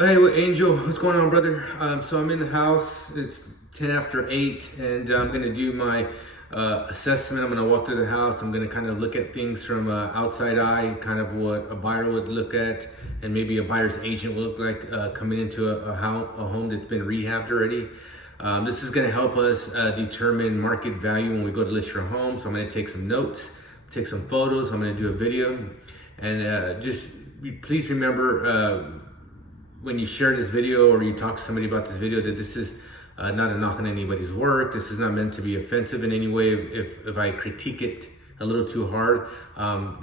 Hey, Angel, what's going on, brother? So I'm in the house. It's 10 after 8, and I'm going to do my assessment. I'm going to walk through the house. I'm going to kind of look at things from outside eye, kind of what a buyer would look at, and maybe a buyer's agent would look like coming into a home that's been rehabbed already. This is going to help us determine market value when we go to list your home. So I'm going to take some notes, take some photos. I'm going to do a video, and just please remember. When you share this video or you talk to somebody about this video, that this is not a knock on anybody's work. This is not meant to be offensive in any way if I critique it a little too hard.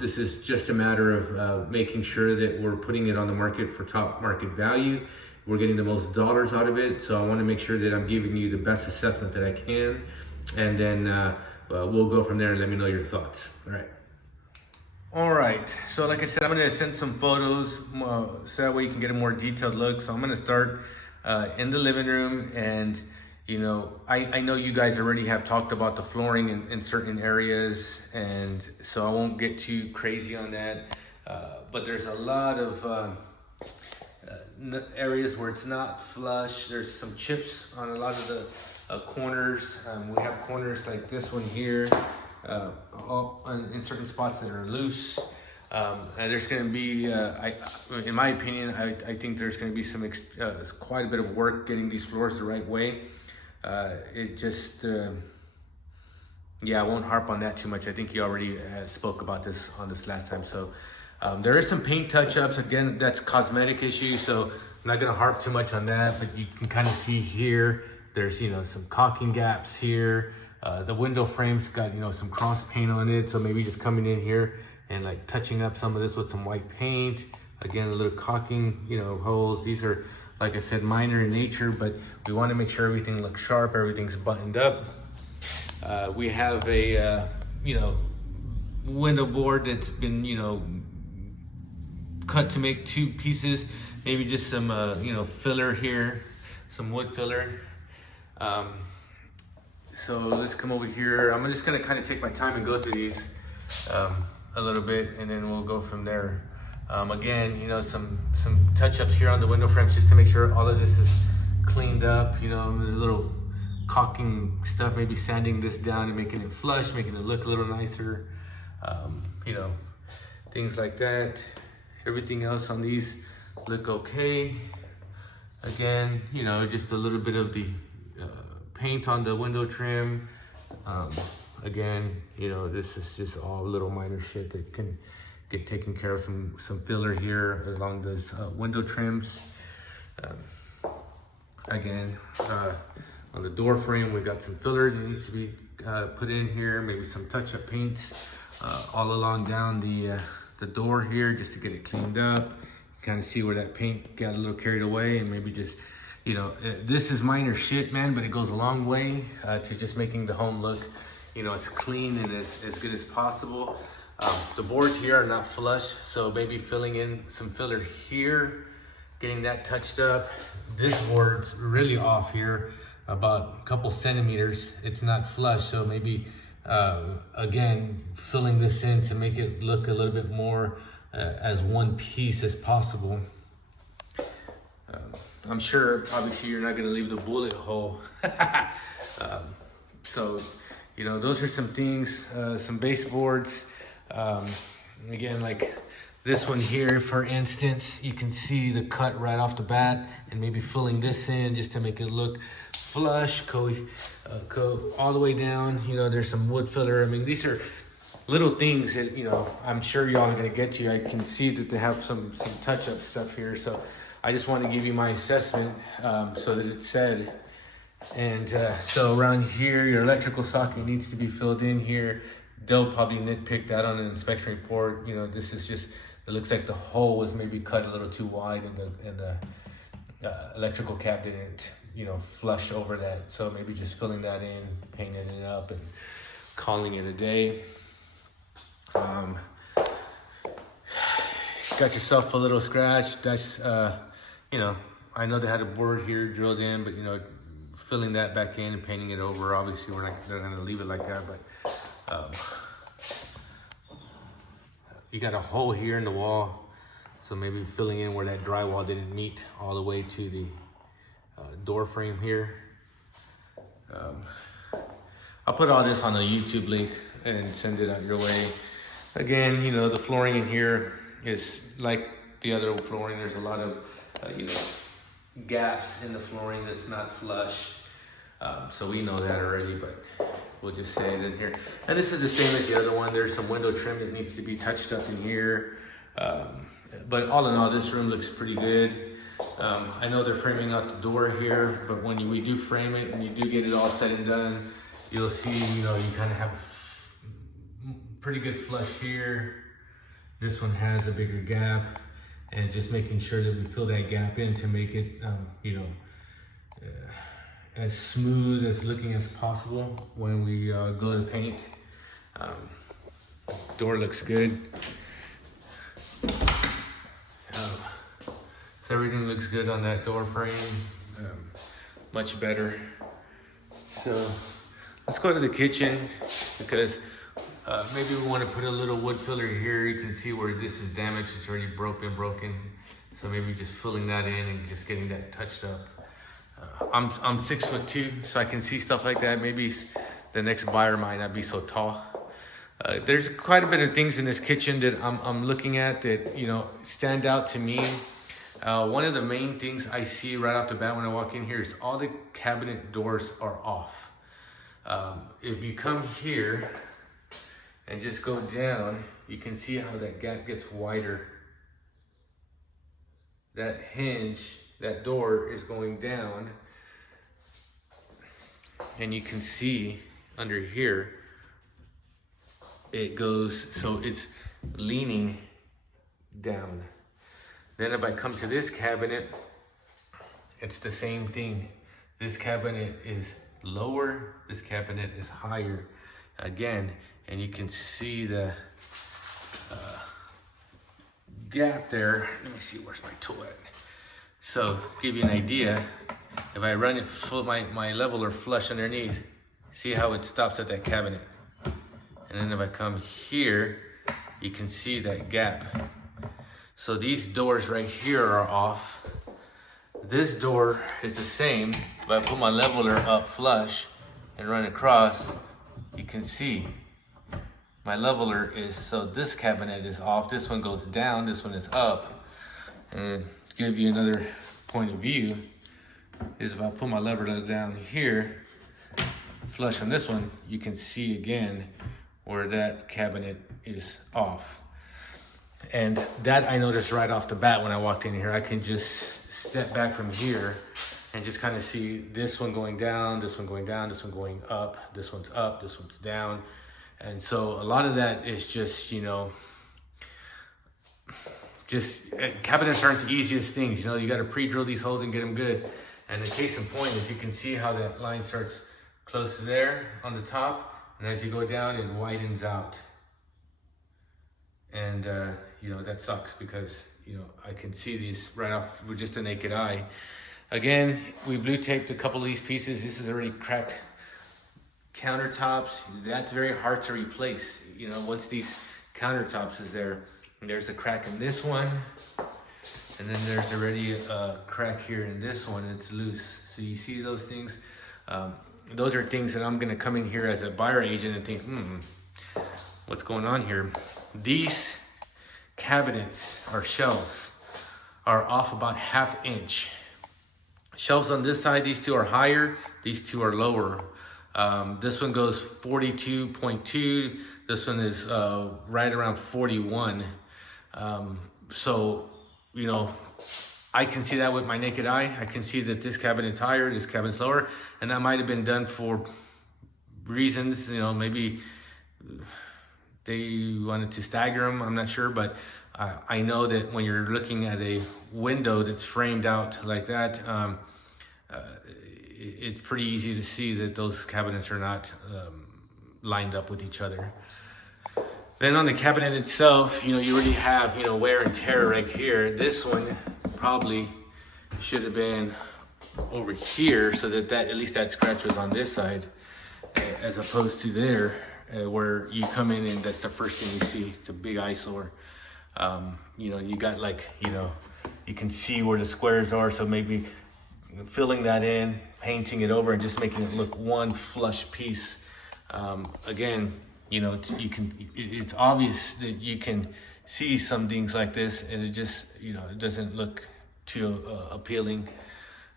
This is just a matter of making sure that we're putting it on the market for top market value. We're getting the most dollars out of it. So I want to make sure that I'm giving you the best assessment that I can. And then we'll go from there and let me know your thoughts. All right. All right, so like I said, I'm gonna send some photos so that way you can get a more detailed look. So I'm gonna start in the living room, and you know, I know you guys already have talked about the flooring in certain areas, and so I won't get too crazy on that. But there's a lot of areas where it's not flush. There's some chips on a lot of the corners. We have corners like this one here. In certain spots that are loose, and there's going to be, in my opinion, I think there's going to be some quite a bit of work getting these floors the right way. It just, yeah, I won't harp on that too much. I think you already spoke about this on this last time. So there is some paint touch-ups. Again, that's cosmetic issue, so I'm not going to harp too much on that. But you can kind of see here, there's some caulking gaps here. The window frame's got some cross paint on it, so maybe just coming in here and like touching up some of this with some white paint. Again, a little caulking holes. These are, like I said, minor in nature, but we want to make sure everything looks sharp, everything's buttoned up. We have a window board that's been cut to make two pieces, maybe just some filler here, some wood filler. So let's come over here. I'm just gonna kind of take my time and go through these a little bit, and then we'll go from there. Again, some touch-ups here on the window frames just to make sure all of this is cleaned up. The little caulking stuff, maybe sanding this down and making it flush, making it look a little nicer. Things like that. Everything else on these look okay. Again, just a little bit of the paint on the window trim. Again, this is just all little minor shit that can get taken care of. Some filler here along those window trims. Again, on the door frame, we got some filler that needs to be put in here. Maybe some touch-up paints all along down the door here, just to get it cleaned up. Kind of see where that paint got a little carried away, and maybe just this is minor shit, man, but it goes a long way to just making the home look, as clean and as good as possible. The boards here are not flush, so maybe filling in some filler here, getting that touched up. This board's really off here, about a couple centimeters. It's not flush, so maybe, again, filling this in to make it look a little bit more as one piece as possible. I'm sure, obviously, you're not going to leave the bullet hole. So, those are some things, some baseboards. Again, like this one here, for instance, you can see the cut right off the bat, and maybe filling this in just to make it look flush, go all the way down. There's some wood filler. I mean, these are little things that, I'm sure y'all are going to get to. I can see that they have some touch-up stuff here. So I just want to give you my assessment so that it's said. And so around here, your electrical socket needs to be filled in here. They'll probably nitpick that on an inspection report. This is just, it looks like the hole was maybe cut a little too wide, and the electrical cap didn't, flush over that. So maybe just filling that in, painting it up, and calling it a day. Got yourself a little scratch. That's, I know they had a board here drilled in, but, filling that back in and painting it over, obviously they're not gonna leave it like that, but you got a hole here in the wall. So maybe filling in where that drywall didn't meet all the way to the door frame here. I'll put all this on a YouTube link and send it out your way. Again, you know, the flooring in here is like the other flooring. There's a lot of, you know, gaps in the flooring that's not flush. So we know that already, but we'll just say it in here. And this is the same as the other one. There's some window trim that needs to be touched up in here. But all in all, this room looks pretty good. I know they're framing out the door here, but when we do frame it and you do get it all said and done, you'll see, you know, you kind of have pretty good flush here. This one has a bigger gap, and just making sure that we fill that gap in to make it, you know, as smooth as looking as possible when we go to paint. Door looks good. So everything looks good on that door frame, much better. So let's go to the kitchen, because maybe we want to put a little wood filler here. You can see where this is damaged, it's already broken. So maybe just filling that in and just getting that touched up. I'm 6'2", so I can see stuff like that. Maybe the next buyer might not be so tall. There's quite a bit of things in this kitchen that I'm looking at that, you know, stand out to me. One of the main things I see right off the bat when I walk in here is all the cabinet doors are off. If you come here and just go down, you can see how that gap gets wider. That hinge, that door is going down, and you can see under here, it goes, so it's leaning down. Then if I come to this cabinet, it's the same thing. This cabinet is lower, this cabinet is higher. Again, and you can see the gap there. Let me see, where's my tool at? So, give you an idea, if I run it full, my leveler flush underneath, see how it stops at that cabinet. And then if I come here, you can see that gap. So these doors right here are off. This door is the same. If I put my leveler up flush and run across, you can see my leveler is, so this cabinet is off, this one goes down, this one is up. And to give you another point of view, is if I put my leveler down here, flush on this one, you can see again where that cabinet is off. And that I noticed right off the bat when I walked in here. I can just step back from here and just kind of see this one going down, this one going down, this one going up, this one's up, this one's down. And so a lot of that is just, you know, just cabinets aren't the easiest things. You know, you got to pre-drill these holes and get them good. And the case in point is you can see how that line starts close to there on the top. And as you go down, it widens out. And, you know, that sucks because, you know, I can see these right off with just a naked eye. Again, we blue taped a couple of these pieces. This is already cracked countertops. That's very hard to replace. You know, once these countertops is there, there's a crack in this one. And then there's already a crack here in this one. It's loose. So you see those things? Those are things that I'm gonna come in here as a buyer agent and think, what's going on here? These cabinets or shelves are off about ½ inch. Shelves on this side, these two are higher, these two are lower. This one goes 42.2, this one is right around 41. So, you know, I can see that with my naked eye. I can see that this cabinet's higher, this cabinet's lower, and that might have been done for reasons, you know, maybe they wanted to stagger them, I'm not sure, but I know that when you're looking at a window that's framed out like that, it's pretty easy to see that those cabinets are not lined up with each other. Then on the cabinet itself, you know, you already have, you know, wear and tear right here. This one probably should have been over here so that at least that scratch was on this side, as opposed to there, where you come in and that's the first thing you see. It's a big eyesore. You know, you got like, you know, you can see where the squares are, so maybe filling that in, painting it over, and just making it look one flush piece. Again, you know, it's obvious that you can see some things like this, and it just, you know, it doesn't look too appealing.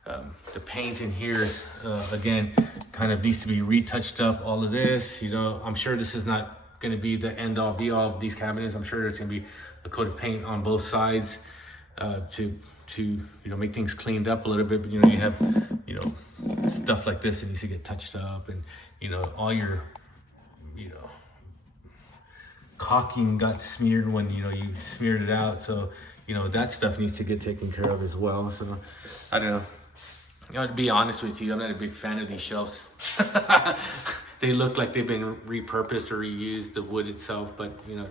The paint in here is, again, kind of needs to be retouched up. All of this, you know, I'm sure this is not going to be the end all be all of these cabinets. I'm sure it's going to be a coat of paint on both sides to you know, make things cleaned up a little bit. But you know, you have, you know, stuff like this that needs to get touched up, and you know, all your, you know, caulking got smeared when, you know, you smeared it out, so you know, that stuff needs to get taken care of as well. So I don't know. You know, to be honest with you, I'm not a big fan of these shelves. They look like they've been repurposed or reused, the wood itself, but you know,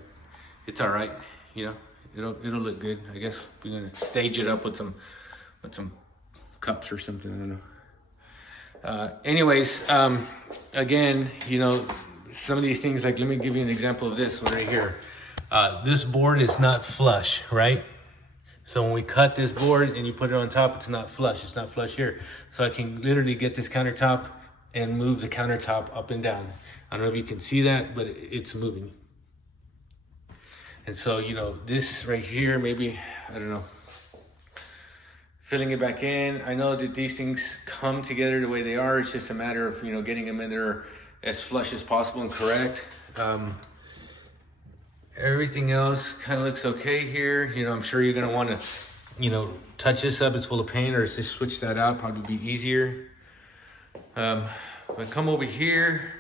it's all right. You know, it'll look good. I guess we're gonna stage it up with some cups or something. I don't know. Anyways, again, you know, some of these things, like, let me give you an example of this one right here. This board is not flush, right? So when we cut this board and you put it on top, it's not flush. It's not flush here. So I can literally get this countertop and move the countertop up and down. I don't know if you can see that, but it's moving. And so, you know, this right here, maybe, I don't know, filling it back in. I know that these things come together the way they are. It's just a matter of, you know, getting them in there as flush as possible and correct. Everything else kind of looks okay here. You know, I'm sure you're gonna want to, you know, touch this up. It's full of paint, or just switch that out. Probably be easier. But come over here.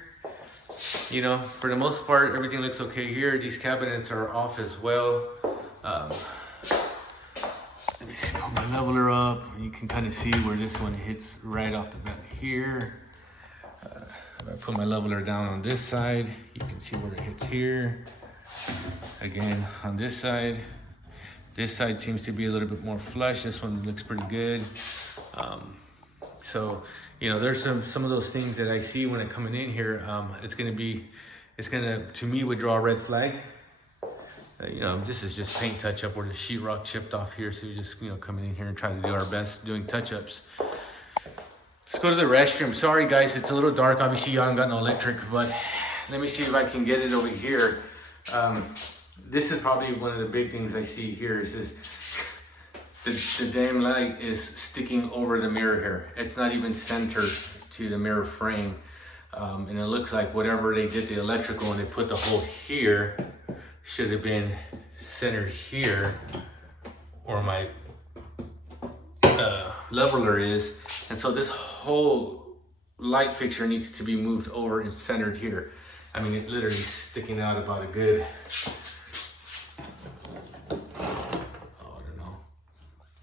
You know, for the most part, everything looks okay here. These cabinets are off as well. Let me see, put my leveler up. You can kind of see where this one hits right off the bat here. If I put my leveler down on this side, you can see where it hits here. Again, on this side seems to be a little bit more flush. This one looks pretty good. So, you know, there's some of those things that I see when I'm coming in here. It's gonna, to me, would draw a red flag. You know, this is just paint touch up where the sheetrock chipped off here. So you just, you know, coming in here and trying to do our best doing touch ups. Let's go to the restroom. Sorry guys, it's a little dark. Obviously y'all haven't got no electric, but let me see if I can get it over here. This is probably one of the big things I see here is this, the damn light is sticking over the mirror here. It's not even centered to the mirror frame. And it looks like whatever they did the electrical and they put the hole here should have been centered here, or my leveler is. And so this whole light fixture needs to be moved over and centered here. I mean, it literally sticking out about a good, I don't know,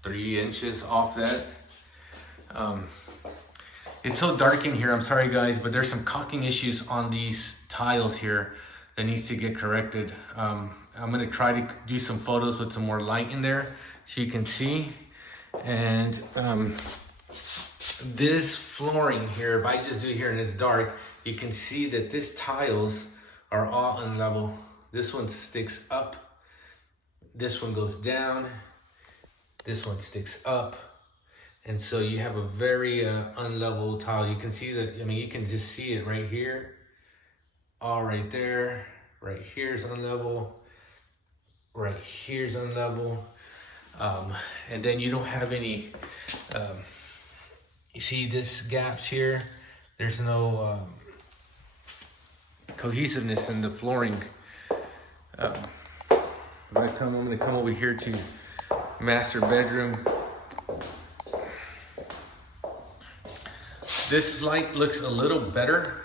3 inches off that. It's so dark in here, I'm sorry guys, but there's some caulking issues on these tiles here that needs to get corrected. I'm gonna try to do some photos with some more light in there so you can see. And this flooring here, if I just do here and it's dark, you can see that these tiles are all unlevel. This one sticks up, this one goes down, this one sticks up. And so you have a very unlevel tile. You can see that, I mean, you can just see it right here, all right there, right here is unlevel, right here is unlevel. And then you don't have any, you see this gaps here, there's no cohesiveness in the flooring. I'm gonna come over here to master bedroom. This light looks a little better.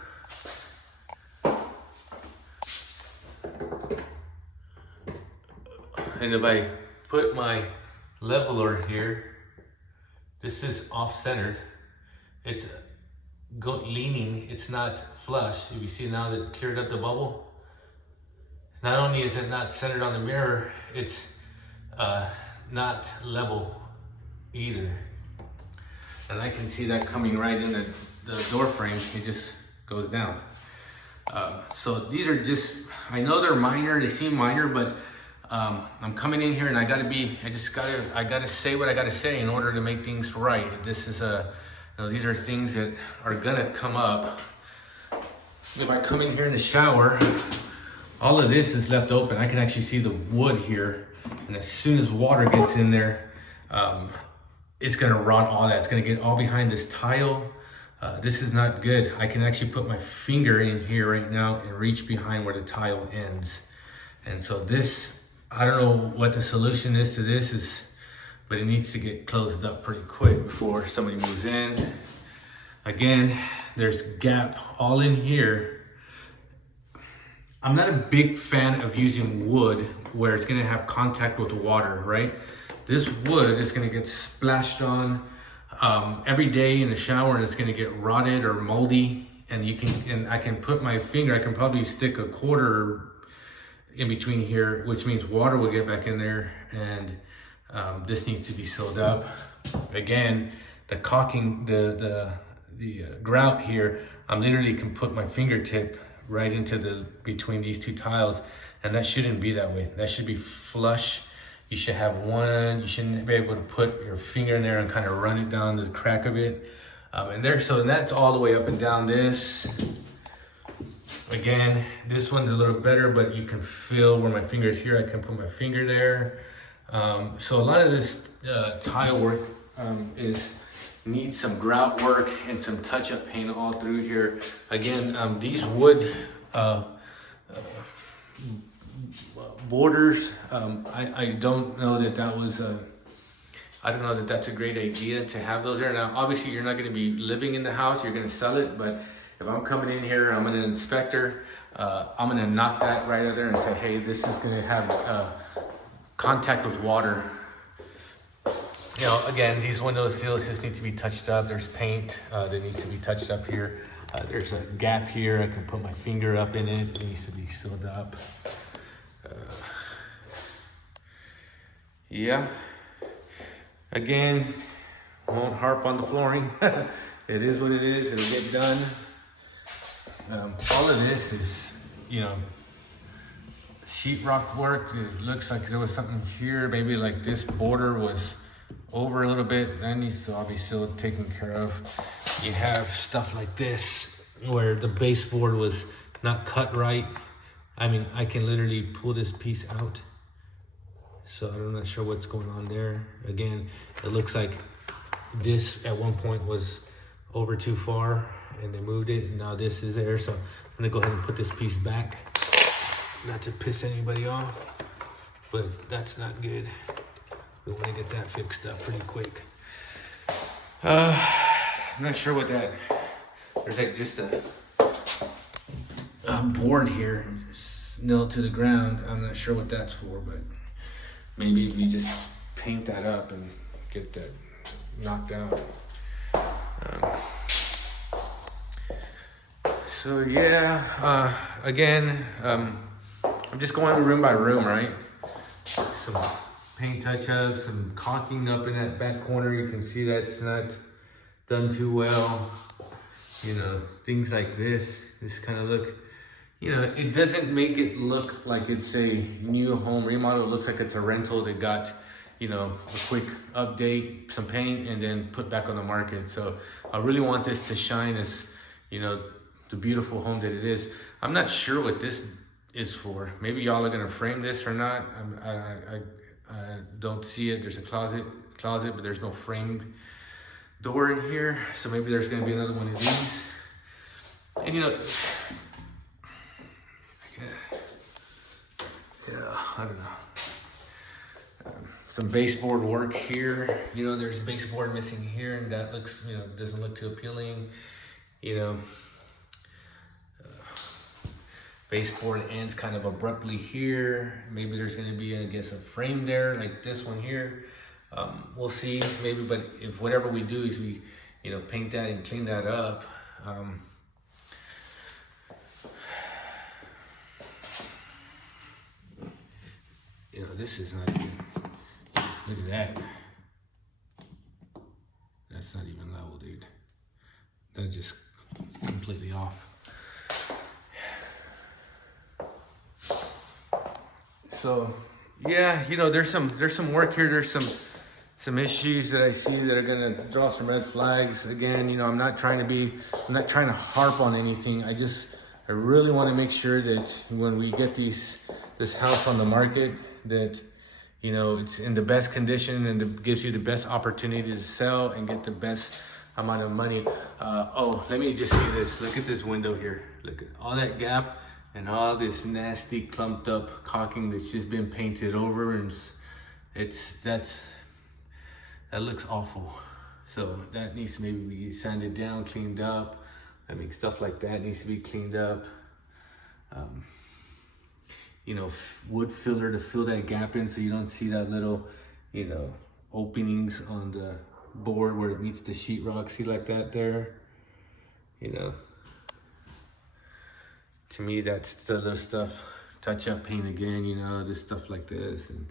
And if I put my leveler here, this is off-centered. It's leaning, it's not flush. If you see now that it's cleared up the bubble, not only is it not centered on the mirror, it's not level either. And I can see that coming right in the door frame. It just goes down. So these are just, I know they're minor, they seem minor, but I'm coming in here and I gotta say what I gotta say in order to make things right. This is these are things that are gonna come up. If I come in here in the shower, all of this is left open. I can actually see the wood here. And as soon as water gets in there, it's gonna rot all that. It's gonna get all behind this tile. This is not good. I can actually put my finger in here right now and reach behind where the tile ends. And so this, I don't know what the solution is to this, but it needs to get closed up pretty quick before somebody moves in. Again, there's gap all in here. I'm not a big fan of using wood where it's gonna have contact with water, right? This wood is gonna get splashed on every day in the shower, and it's gonna get rotted or moldy. And I can put my finger, I can probably stick a quarter in between here, which means water will get back in there, and this needs to be sealed up. Again, the caulking, the grout here, I'm literally can put my fingertip right into between these two tiles, and that shouldn't be that way. That should be flush. You should have one, you shouldn't be able to put your finger in there and kind of run it down to the crack of it. So that's all the way up and down this. Again, this one's a little better, but you can feel where my finger is here. I can put my finger there. So a lot of this tile work needs some grout work and some touch-up paint all through here. Again, these wood borders, I don't know that was I don't know that that's a great idea to have those there. Now, obviously, you're not going to be living in the house. You're going to sell it, but if I'm coming in here, I'm an inspector, I'm gonna knock that right out there and say, hey, this is gonna have contact with water. You know, again, these window seals just need to be touched up. There's paint that needs to be touched up here. There's a gap here. I can put my finger up in it. It needs to be sealed up. Yeah. Again, won't harp on the flooring. It is what it is. It'll get done. All of this is, you know, sheetrock work. It looks like there was something here. Maybe like this border was over a little bit. That needs to all be still taken care of. You have stuff like this where the baseboard was not cut right. I mean, I can literally pull this piece out. So I'm not sure what's going on there. Again, it looks like this at one point was over too far and they moved it, and now this is there. So I'm gonna go ahead and put this piece back, not to piss anybody off, but that's not good. We want to get that fixed up pretty quick. I'm not sure what that, there's like just a board here nailed to the ground. I'm not sure what that's for, but maybe we just paint that up and get that knocked out. So yeah, again, I'm just going room by room, right? Some paint touch-ups, some caulking up in that back corner. You can see that's not done too well. You know, things like this kind of look, you know, it doesn't make it look like it's a new home remodel. It looks like it's a rental that got, you know, a quick update, some paint, and then put back on the market. So I really want this to shine as, you know, the beautiful home that it is. I'm not sure what this is for. Maybe y'all are gonna frame this or not. I don't see it. There's a closet, but there's no framed door in here. So maybe there's gonna be another one of these. And you know, yeah, I don't know. Some baseboard work here. You know, there's baseboard missing here, and that looks, you know, doesn't look too appealing. You know, baseboard ends kind of abruptly here. Maybe there's going to be, I guess, a frame there like this one here. We'll see, maybe. But if whatever we do is we, you know, paint that and clean that up. You know, this is not even, look at that. That's not even level, dude. That's just completely off. So, Yeah, you know, there's some work here. There's some issues that I see that are gonna draw some red flags. Again, you know, I'm not trying to harp on anything. I really want to make sure that when we get this house on the market, that you know it's in the best condition and it gives you the best opportunity to sell and get the best amount of money. Oh, let me just see this. Look at this window here. Look at all that gap and all this nasty clumped up caulking that's just been painted over, and that looks awful. So that needs to maybe be sanded down, cleaned up. I mean, stuff like that needs to be cleaned up. You know, wood filler to fill that gap in so you don't see that little, you know, openings on the board where it meets the sheetrock. See like that there? You know, to me, that's the little stuff. Touch up paint again, you know, this stuff like this. And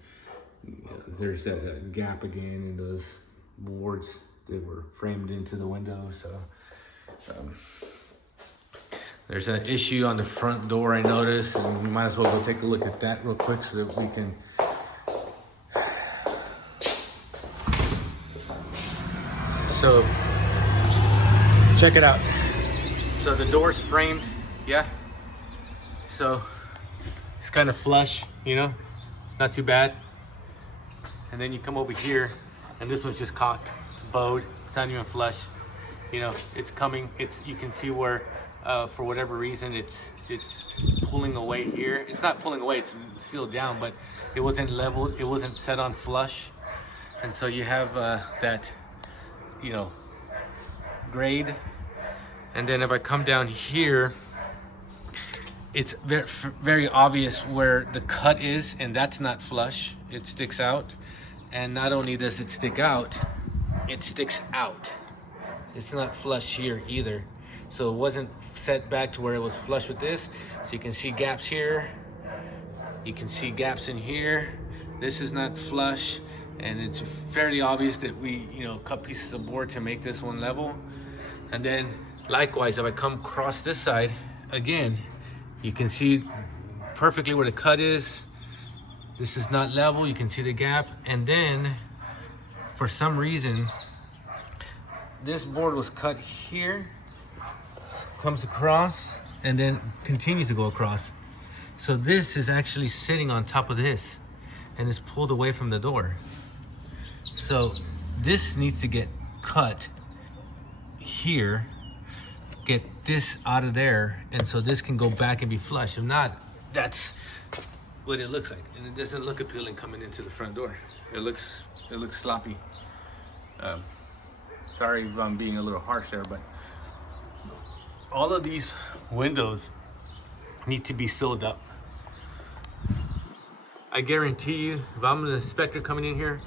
you know, there's that gap again in those boards that were framed into the window. So there's an issue on the front door I noticed, and we might as well go take a look at that real quick so that we can so check it out. So the door's framed, yeah, so it's kind of flush, you know, not too bad. And then you come over here and this one's just cocked. It's bowed. It's not even flush. You know, it's coming. You can see where, for whatever reason, it's pulling away here. It's not pulling away. It's sealed down, but it wasn't leveled. It wasn't set on flush, and so you have that, you know, grade. And then if I come down here, it's very, very obvious where the cut is, and that's not flush. It sticks out. And not only does it stick out, it sticks out. It's not flush here either. So it wasn't set back to where it was flush with this. So you can see gaps here. You can see gaps in here. This is not flush. And it's fairly obvious that we, you know, cut pieces of board to make this one level. And then likewise, if I come across this side, again, you can see perfectly where the cut is. This is not level, you can see the gap. And then, for some reason, this board was cut here, comes across, and then continues to go across. So this is actually sitting on top of this, and is pulled away from the door. So this needs to get cut here, get this out of there, and so this can go back and be flush. If not, that's what it looks like, and it doesn't look appealing coming into the front door. It looks sloppy. Sorry if I'm being a little harsh there, but all of these windows need to be sealed up. I guarantee you, if I'm an inspector coming in here,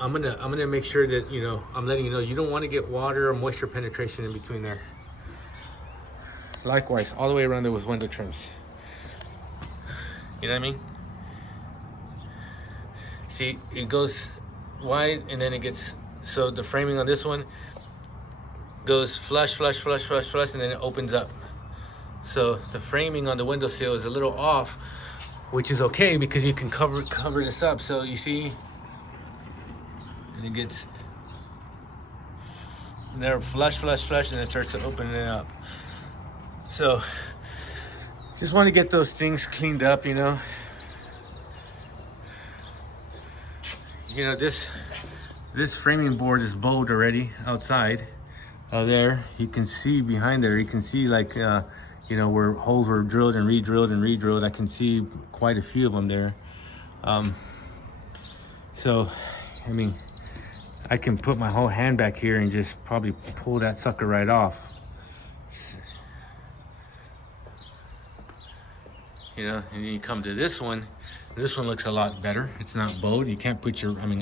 I'm gonna make sure that, you know, I'm letting you know you don't want to get water or moisture penetration in between there. Likewise, all the way around there with window trims. You know what I mean? See, it goes wide and then it gets, so the framing on this one goes flush, flush, flush, flush, flush, and then it opens up. So the framing on the windowsill is a little off, which is okay because you can cover this up. So you see, and it gets there, flush, flush, flush, and it starts to open it up. So just want to get those things cleaned up, you know. You know, this framing board is bowed already outside. There, you can see behind there, you can see like, you know, where holes were drilled and re-drilled and re-drilled. I can see quite a few of them there. So, I mean, I can put my whole hand back here and just probably pull that sucker right off. You know, and then you come to this one looks a lot better. It's not bowed. You can't put your, I mean,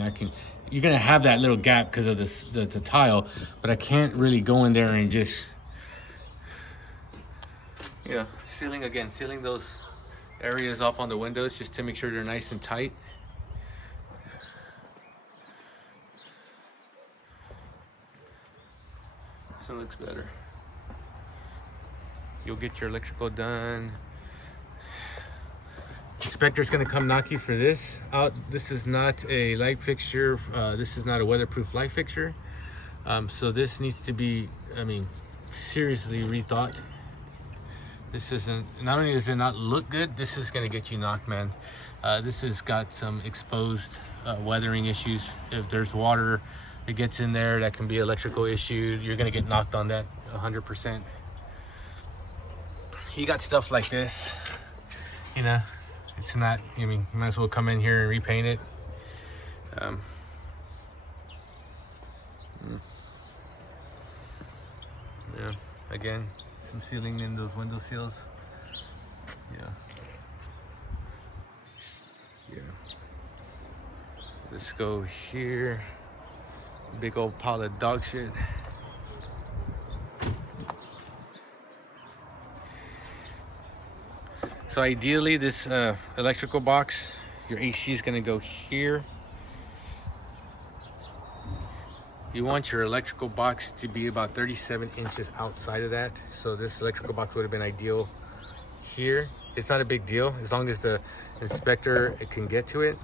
you're gonna have that little gap because of this, the tile, but I can't really go in there and just, you know, sealing those areas off on the windows just to make sure they're nice and tight. So it looks better. You'll get your electrical done. Inspector's gonna come knock you for this out. This is not a light fixture. This is not a weatherproof light fixture. So this needs to be, I mean, seriously rethought. This isn't, not only does it not look good, this is gonna get you knocked, man. This has got some exposed weathering issues. If there's water that gets in there, that can be electrical issue. You're gonna get knocked on that 100%. You got stuff like this, you know, it's not, I mean, you might as well come in here and repaint it. Yeah, again, some sealing in those window seals. Yeah. Yeah. Let's go here. Big old pile of dog shit. So ideally, this electrical box, your AC is gonna go here. You want your electrical box to be about 37 inches outside of that. So this electrical box would have been ideal here. It's not a big deal as long as the inspector can get to it.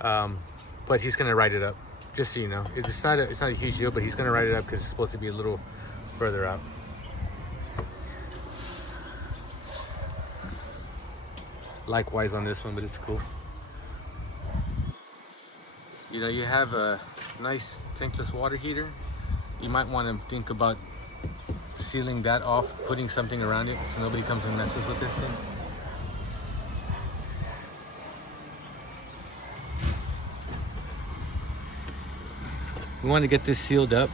But he's gonna write it up, just so you know. It's not a huge deal, but he's gonna write it up because it's supposed to be a little further out. Likewise on this one, but it's cool. You know, you have a nice tankless water heater. You might want to think about sealing that off, putting something around it so nobody comes and messes with this thing. We want to get this sealed up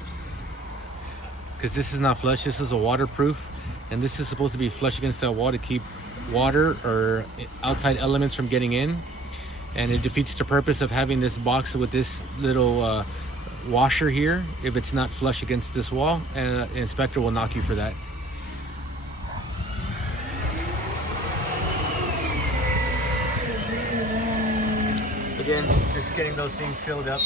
because this is not flush. This is a waterproof, and this is supposed to be flush against that wall to keep water or outside elements from getting in. And it defeats the purpose of having this box with this little washer here if it's not flush against this wall. And the inspector will knock you for that. Again, just getting those things sealed up.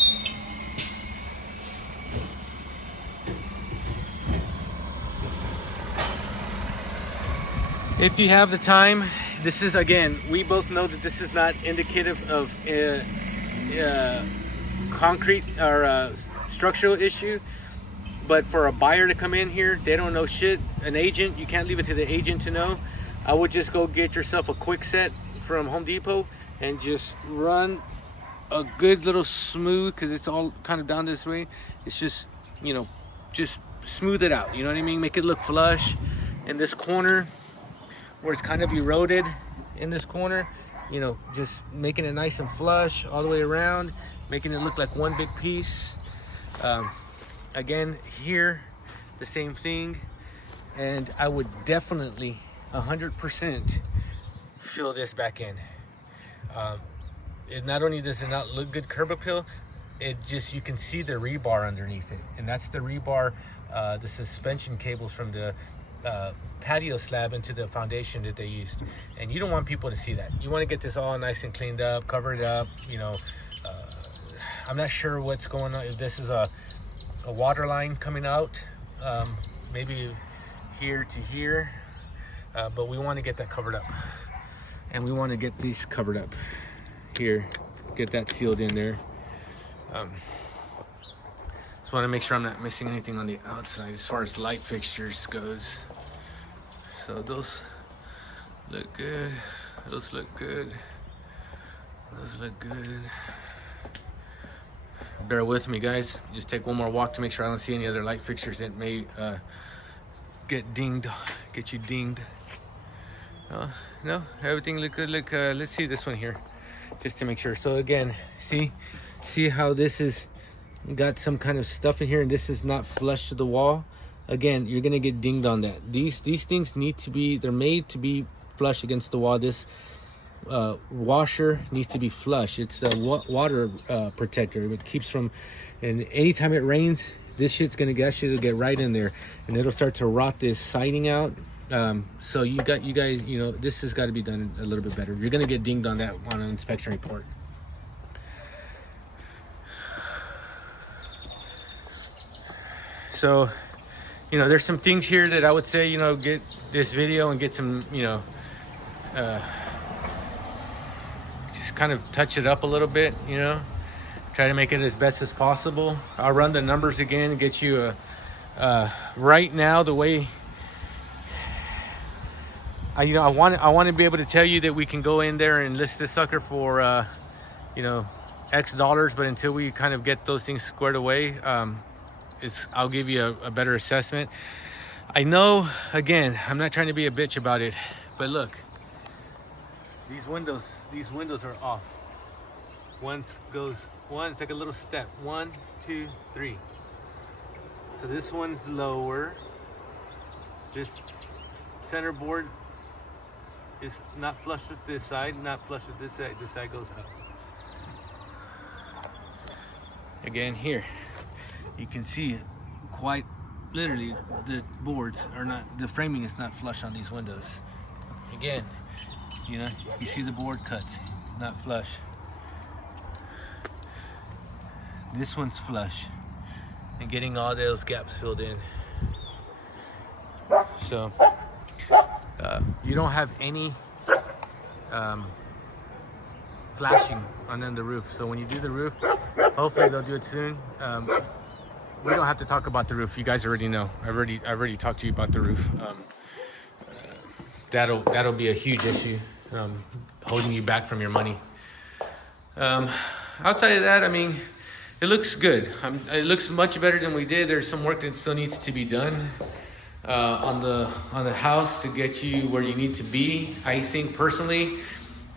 If you have the time, this is, again, we both know that this is not indicative of concrete or structural issue, but for a buyer to come in here, they don't know shit. An agent, you can't leave it to the agent to know. I would just go get yourself a quick set from Home Depot and just run a good little smooth, because it's all kind of down this way. It's just, you know, just smooth it out, you know what I mean? Make it look flush. In this corner where it's kind of eroded in this corner, you know, just making it nice and flush all the way around, making it look like one big piece. Again, here, the same thing. And I would definitely 100% fill this back in. It not only does it not look good curb appeal, it just, you can see the rebar underneath it. And that's the rebar, the suspension cables from the patio slab into the foundation that they used. And you don't want people to see that. You want to get this all nice and cleaned up, covered up, you know. I'm not sure what's going on, if this is a water line coming out, maybe here to here, but we want to get that covered up. And we want to get these covered up here, get that sealed in there. Just want to make sure I'm not missing anything on the outside as far as light fixtures goes. So those look good, those look good, those look good. Bear with me, guys. Just take one more walk to make sure I don't see any other light fixtures that may get you dinged. No, everything look good. Look, let's see this one here, just to make sure. So again, see how this is got some kind of stuff in here, and this is not flush to the wall. Again, you're gonna get dinged on that. These things need to be, they're made to be flush against the wall. This washer needs to be flush. It's a water protector. It keeps from, and anytime it rains, this shit's gonna get, that shit will get right in there, and it'll start to rot this siding out. So you guys, you know, this has got to be done a little bit better. You're gonna get dinged on that on an inspection report. So, you know, there's some things here that I would say, you know, get this video and get some, you know, just kind of touch it up a little bit, you know, try to make it as best as possible. I'll run the numbers again and get you right now the way I want to be able to tell you that we can go in there and list this sucker for you know, X dollars, but until we kind of get those things squared away, I'll give you a better assessment. I know, again, I'm not trying to be a bitch about it, but look, these windows are off. It's like a little step. 1, 2, 3. So this one's lower. Just centerboard is not flush with this side, not flush with this side. This side goes up. Again, here you can see quite literally the boards are not, the framing is not flush on these windows. Again, you know, you see the board cuts, not flush. This one's flush and getting all those gaps filled in. So you don't have any flashing on the roof. So when you do the roof, hopefully they'll do it soon. We don't have to talk about the roof. You guys already know. I've already talked to you about the roof. That'll be a huge issue, holding you back from your money. Outside of that, I mean, it looks good. It looks much better than we did. There's some work that still needs to be done on the house to get you where you need to be. I think personally,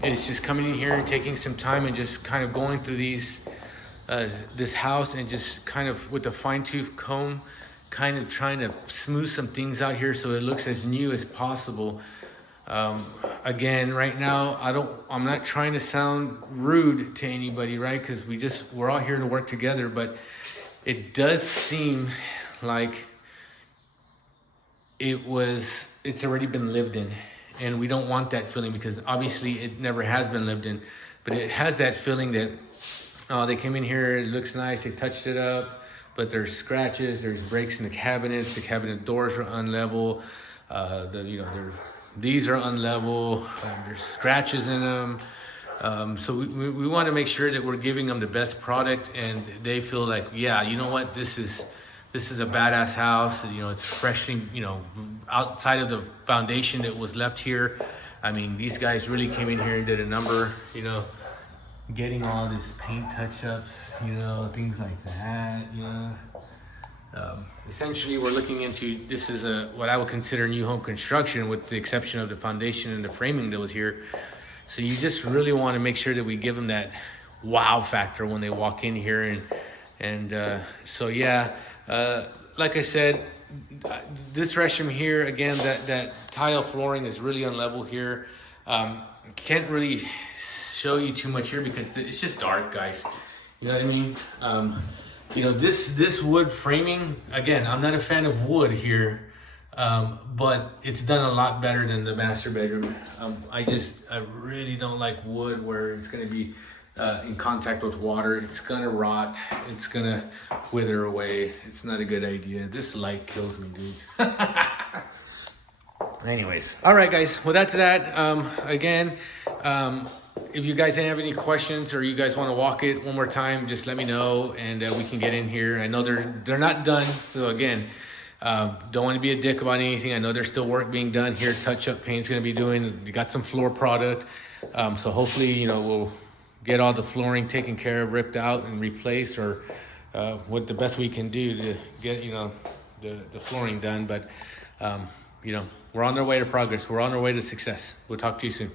it's just coming in here and taking some time and just kind of going through this house and just kind of with a fine-tooth comb, kind of trying to smooth some things out here so it looks as new as possible. Again, right now, I'm not trying to sound rude to anybody, right? Because we're all here to work together, but it does seem like it's already been lived in, and we don't want that feeling because obviously it never has been lived in, but it has that feeling that, oh, they came in here, it looks nice, they touched it up, but there's scratches, there's breaks in the cabinets, the cabinet doors are unlevel, these are unlevel, there's scratches in them. So we want to make sure that we're giving them the best product and they feel like, yeah, you know what, this is a badass house. You know, it's freshly, you know, outside of the foundation that was left here. I mean, these guys really came in here and did a number, you know, getting all this paint touch-ups, you know, things like that, you know. Essentially, we're looking into, this is what I would consider new home construction with the exception of the foundation and the framing that was here. So you just really want to make sure that we give them that wow factor when they walk in here. And so, yeah, like I said, this restroom here, again, that tile flooring is really unlevel here. Can't really show you too much here because it's just dark, guys. You know what I mean? You know, this wood framing, again, I'm not a fan of wood here, but it's done a lot better than the master bedroom. I really don't like wood where it's going to be in contact with water. It's going to rot. It's going to wither away. It's not a good idea. This light kills me, dude. Anyways, all right, guys. Well, that's that. Again, if you guys have any questions or you guys want to walk it one more time, just let me know and we can get in here. I know they're not done. So again, don't want to be a dick about anything. I know there's still work being done here. Touch-up paint's going to be doing. We got some floor product. So hopefully, you know, we'll get all the flooring taken care of, ripped out and replaced, or what the best we can do to get, you know, the flooring done. But, you know, we're on our way to progress. We're on our way to success. We'll talk to you soon.